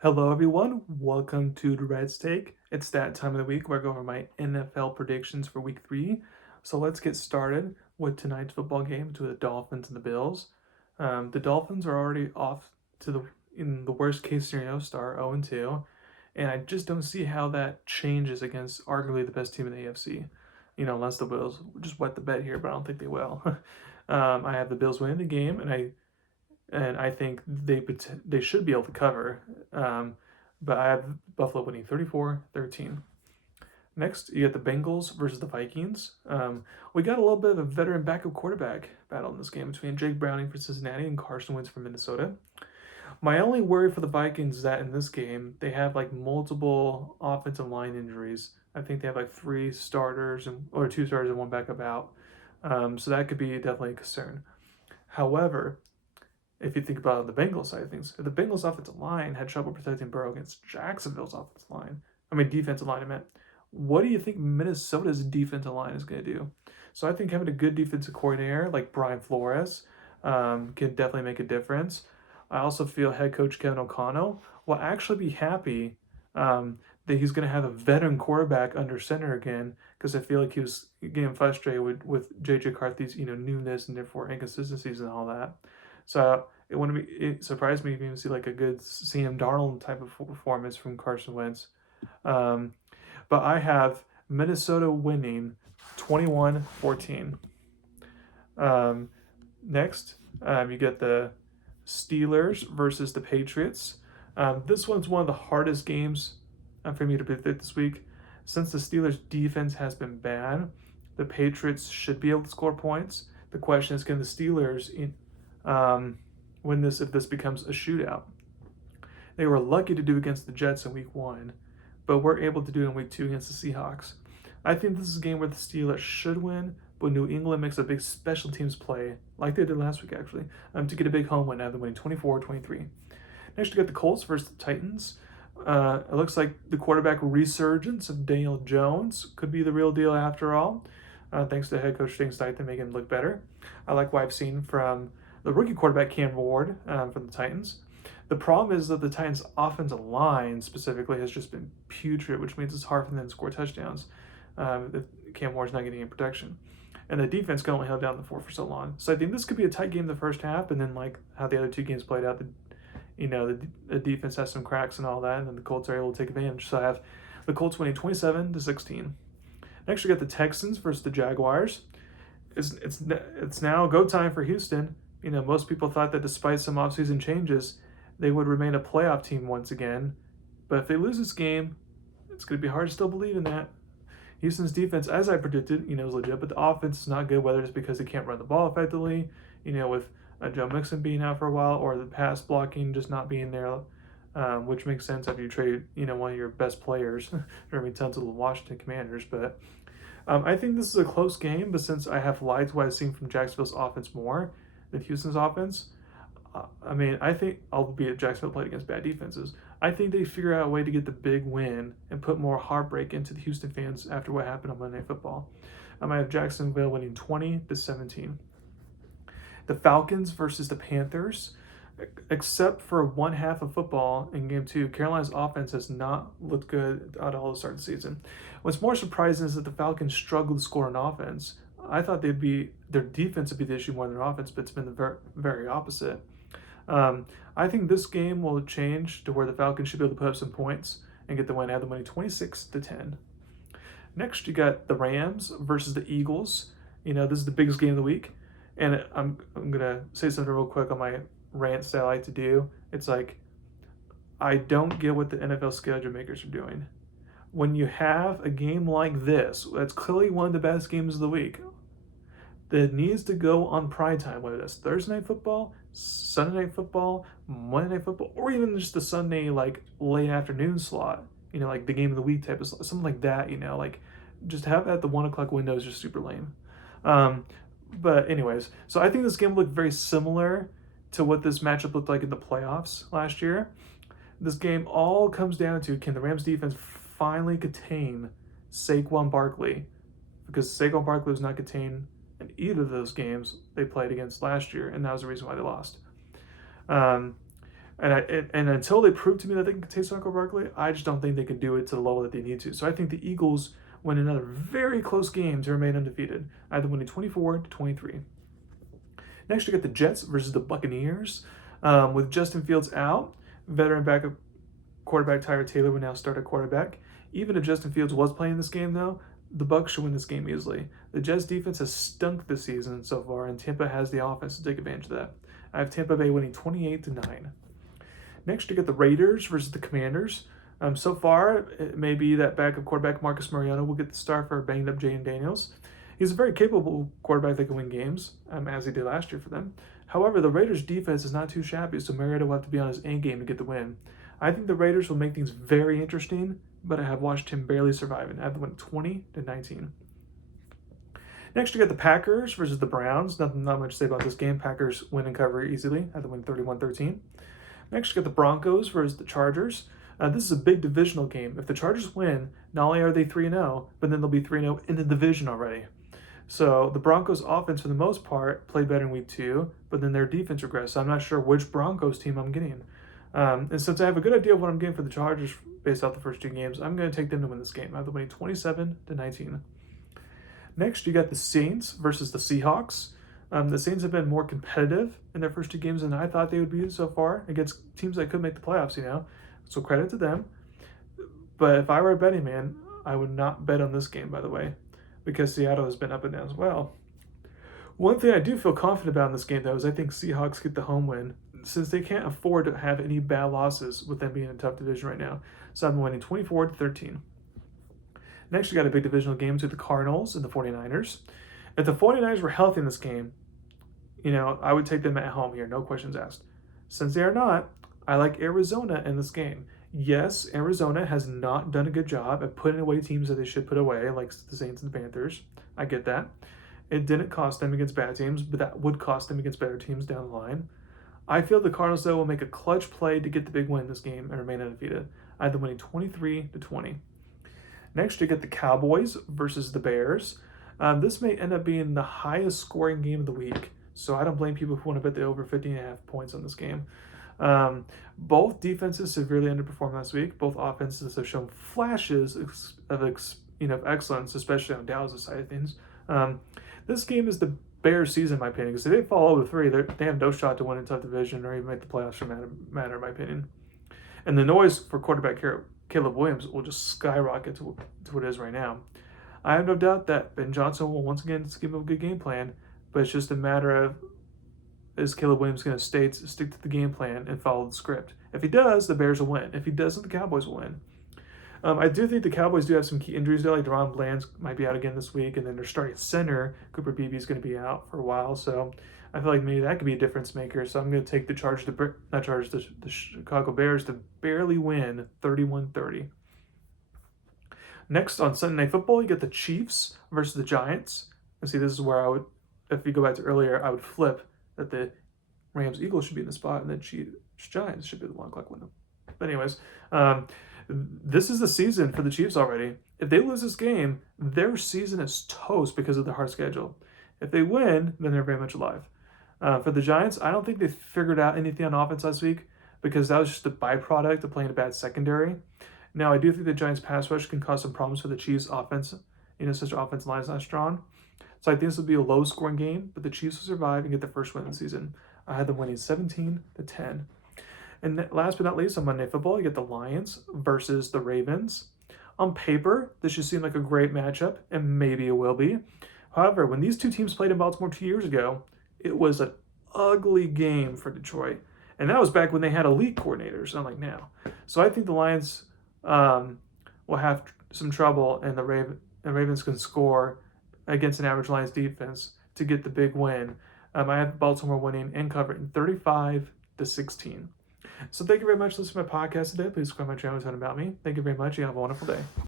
Hello, everyone. Welcome to Durrett's Take. It's that time of the week where I go over my NFL predictions for week 3. So let's get started with tonight's football game between the Dolphins and the Bills. The Dolphins are already off to in the worst case scenario, start 0-2. And I just don't see how that changes against arguably the best team in the AFC. Unless the Bills just wet the bed here, but I don't think they will. I have the Bills winning the game, and I think they should be able to cover. Um, but I have Buffalo winning 34-13. Next, you get the Bengals versus the Vikings. We got a little bit of a veteran backup quarterback battle in this game between Jake Browning for Cincinnati and Carson Wentz for Minnesota. My only worry for the Vikings is that in this game, they have like multiple offensive line injuries. I think they have like three starters or two starters and one backup out. So that could be definitely a concern. However, if you think about the Bengals side of things, if the Bengals offensive line had trouble protecting Burrow against Jacksonville's offensive line, defensive line, I meant, what do you think Minnesota's defensive line is going to do? So I think having a good defensive coordinator like Brian Flores can definitely make a difference. I also feel head coach Kevin O'Connell will actually be happy that he's going to have a veteran quarterback under center again because I feel like he was getting frustrated with J.J. Carthy's newness and therefore inconsistencies and all that. So it surprised me to even see like a good Sam Darnold type of performance from Carson Wentz. Um, but I have Minnesota winning 21-14. Um, next, you get the Steelers versus the Patriots. This one's one of the hardest games for me to predict this week. Since the Steelers' defense has been bad, the Patriots should be able to score points. The question is, can the Steelers win this if this becomes a shootout? They were lucky to do against the Jets in week 1, but were able to do it in week 2 against the Seahawks. I think this is a game where the Steelers should win, but New England makes a big special teams play, like they did last week actually, to get a big home win, after winning 24-23. Next, you got the Colts versus the Titans. It looks like the quarterback resurgence of Daniel Jones could be the real deal after all, thanks to head coach Shane Steichen making him look better. I like what I've seen from the rookie quarterback Cam Ward from the Titans. The problem is that the Titans' offensive line specifically has just been putrid, which means it's hard for them to score touchdowns if Cam Ward's not getting any protection. And the defense can only hold down the fort for so long. So I think this could be a tight game in the first half, and then like how the other two games played out, the defense has some cracks and all that, and then the Colts are able to take advantage. So I have the Colts winning 27-16. Next, we got the Texans versus the Jaguars. It's now go time for Houston. Most people thought that despite some offseason changes, they would remain a playoff team once again. But if they lose this game, it's going to be hard to still believe in that. Houston's defense, as I predicted, is legit, but the offense is not good, whether it's because they can't run the ball effectively, with Joe Mixon being out for a while, or the pass blocking just not being there, which makes sense after you trade, one of your best players. There are going to be tons of the Washington Commanders, but I think this is a close game, but since I have liked what I've seen from Jacksonville's offense more than Houston's offense, I think, albeit Jacksonville played against bad defenses, I think they figure out a way to get the big win and put more heartbreak into the Houston fans after what happened on Monday Night Football. I have Jacksonville winning 20-17. The Falcons versus the Panthers. Except for one half of football in game 2, Carolina's offense has not looked good at all to start the season. What's more surprising is that the Falcons struggled to score on offense. I thought their defense would be the issue more than their offense, but it's been the very, very opposite. I think this game will change to where the Falcons should be able to put up some points and get the win. I have them winning 26-10. Next, you got the Rams versus the Eagles. This is the biggest game of the week, and I'm gonna say something real quick on my rants that I like to do. It's like, I don't get what the NFL schedule makers are doing. When you have a game like this, that's clearly one of the best games of the week, that needs to go on prime time, whether that's Thursday night football, Sunday night football, Monday night football, or even just the Sunday like late afternoon slot, like the game of the week type of slot, something like that, like just have that at the 1 o'clock window is just super lame. But anyways, so I think this game will look very similar to what this matchup looked like in the playoffs last year. This game all comes down to, can the Rams defense finally contain Saquon Barkley? Because Saquon Barkley was not contained in either of those games they played against last year, and that was the reason why they lost. Um, And until they prove to me that they can take Saquon Barkley, I just don't think they can do it to the level that they need to. So I think the Eagles win another very close game to remain undefeated, either winning 24-23. Next, you got the Jets versus the Buccaneers. With Justin Fields out, veteran backup quarterback Tyrod Taylor will now start at quarterback. Even if Justin Fields was playing this game, though, the Bucs should win this game easily. The Jets defense has stunk this season so far, and Tampa has the offense to take advantage of that. I have Tampa Bay winning 28-9. Next, you get the Raiders versus the Commanders. So far, it may be that backup quarterback Marcus Mariota will get the start for banged up Jayden Daniels. He's a very capable quarterback that can win games, as he did last year for them. However, the Raiders' defense is not too shabby, so Mariota will have to be on his A game to get the win. I think the Raiders will make things very interesting, but I have watched him barely survive, and I have to win 20-19. Next, you got the Packers versus the Browns. Not much to say about this game. Packers win and cover easily. I have to win 31-13. Next, you got the Broncos versus the Chargers. This is a big divisional game. If the Chargers win, not only are they 3-0, but then they'll be 3-0 in the division already. So the Broncos offense, for the most part, played better in week 2, but then their defense regressed. So I'm not sure which Broncos team I'm getting. And since I have a good idea of what I'm getting for the Chargers based off the first 2 games, I'm going to take them to win this game. I have them winning 27-19. Next, you got the Saints versus the Seahawks. The Saints have been more competitive in their first 2 games than I thought they would be so far against teams that could make the playoffs, So credit to them. But if I were a betting man, I would not bet on this game, by the way, because Seattle has been up and down as well. One thing I do feel confident about in this game, though, is I think Seahawks get the home win, since they can't afford to have any bad losses with them being in a tough division right now. So I'm winning 24-13. Next, you got a big divisional game between the Cardinals and the 49ers. If the 49ers were healthy in this game, I would take them at home here, no questions asked. Since they are not, I like Arizona in this game. Yes, Arizona has not done a good job at putting away teams that they should put away, like the Saints and the Panthers. I get that. It didn't cost them against bad teams, but that would cost them against better teams down the line. I feel the Cardinals, though, will make a clutch play to get the big win in this game and remain undefeated. I have them winning 23-20. Next, you get the Cowboys versus the Bears. This may end up being the highest scoring game of the week, so I don't blame people who want to bet the over 50.5 points on this game. Both defenses severely underperformed last week. Both offenses have shown flashes of excellence, especially on Dallas' side of things. This game is the Bears' season, in my opinion, because if they fall over 3, they have no shot to win a tough division or even make the playoffs for matter, in my opinion. And the noise for quarterback Caleb Williams will just skyrocket to what it is right now. I have no doubt that Ben Johnson will once again give him a good game plan, but it's just a matter of, is Caleb Williams going to stick to the game plan and follow the script? If he does, the Bears will win. If he doesn't, the Cowboys will win. I do think the Cowboys do have some key injuries though, like Deron Bland might be out again this week, and then their starting center, Cooper Beebe, is going to be out for a while, so I feel like maybe that could be a difference maker. So I'm going to take the Chicago Bears to barely win 31-30. Next, on Sunday Night Football, you get the Chiefs versus the Giants. And see, this is where I would, if you go back to earlier, I would flip that the Rams-Eagles should be in the spot, and the Chiefs-Giants should be the 1 o'clock window. But anyways, this is the season for the Chiefs already. If they lose this game, their season is toast because of the hard schedule. If they win, then they're very much alive. For the Giants, I don't think they figured out anything on offense last week because that was just a byproduct of playing a bad secondary. Now, I do think the Giants' pass rush can cause some problems for the Chiefs' offense. Such an offensive line is not strong. So I think this will be a low-scoring game, but the Chiefs will survive and get their first win of the season. I had them winning 17-10. And last but not least, on Monday Night Football, you get the Lions versus the Ravens. On paper, this should seem like a great matchup, and maybe it will be. However, when these 2 teams played in Baltimore 2 years ago, it was an ugly game for Detroit. And that was back when they had elite coordinators, unlike now. So I think the Lions will have some trouble, and the Ravens can score against an average Lions defense to get the big win. I have Baltimore winning and covering 35-16. So thank you very much for listening to my podcast today. Please subscribe to my channel and tell about me. Thank you very much. You have a wonderful day.